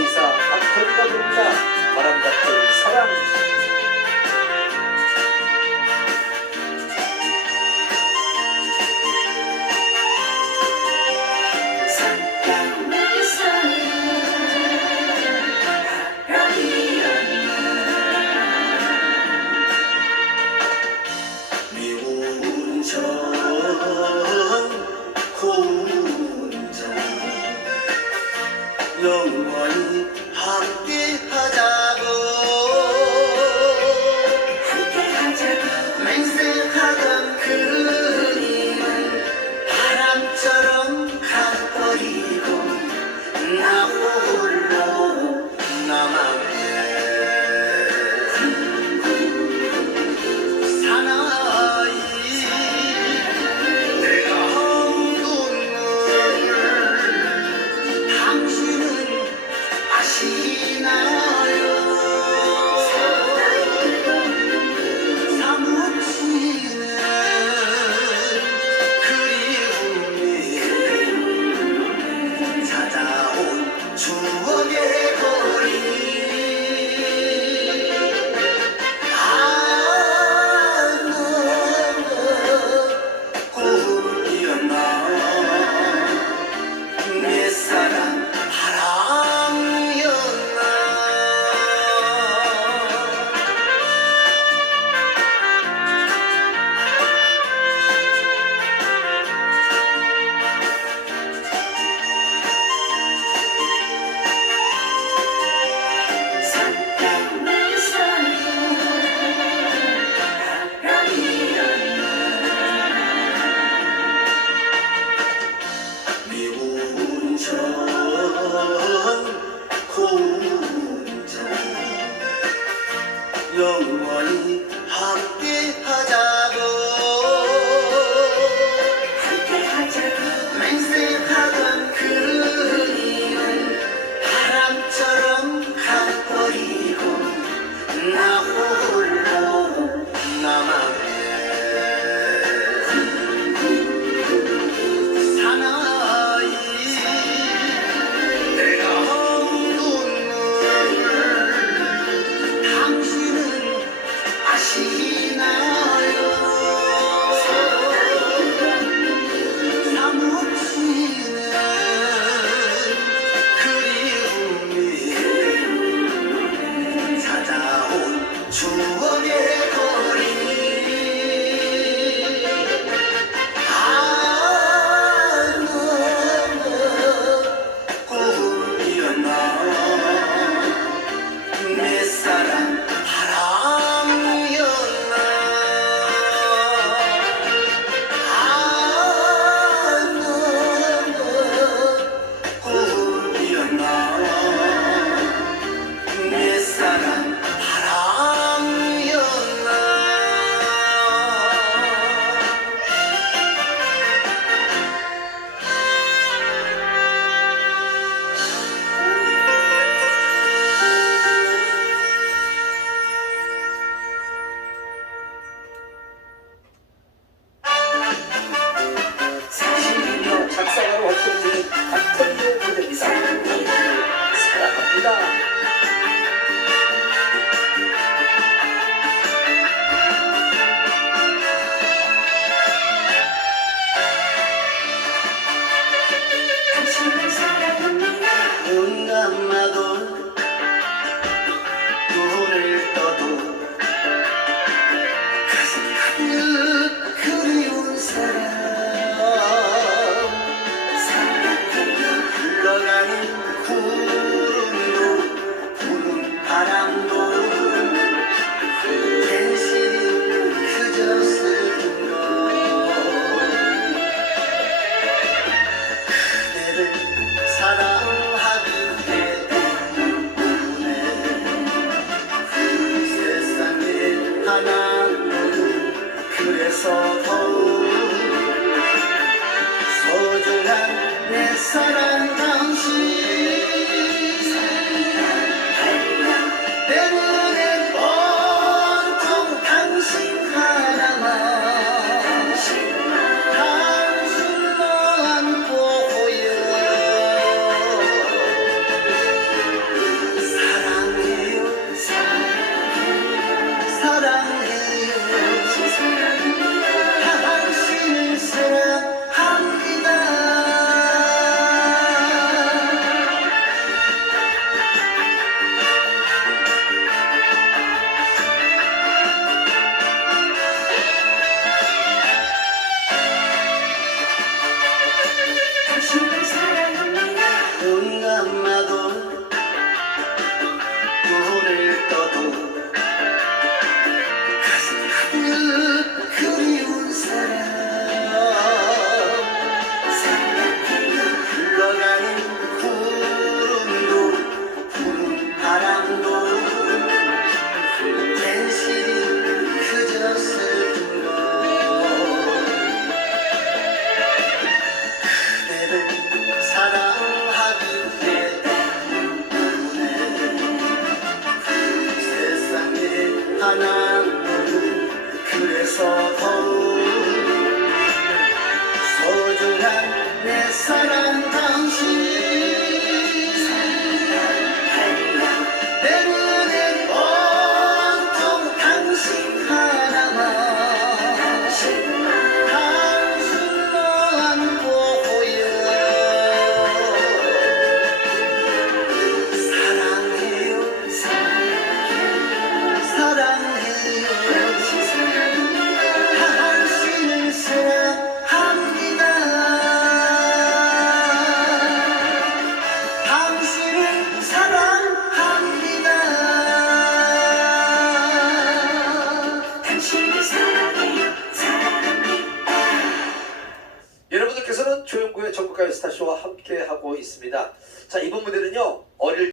의사 아주 거기까지입니다. true. 나는 그래서 더욱 소중한 내 사랑 전국가요 스타쇼와 함께하고 있습니다. 자, 이번 무대는요, 어릴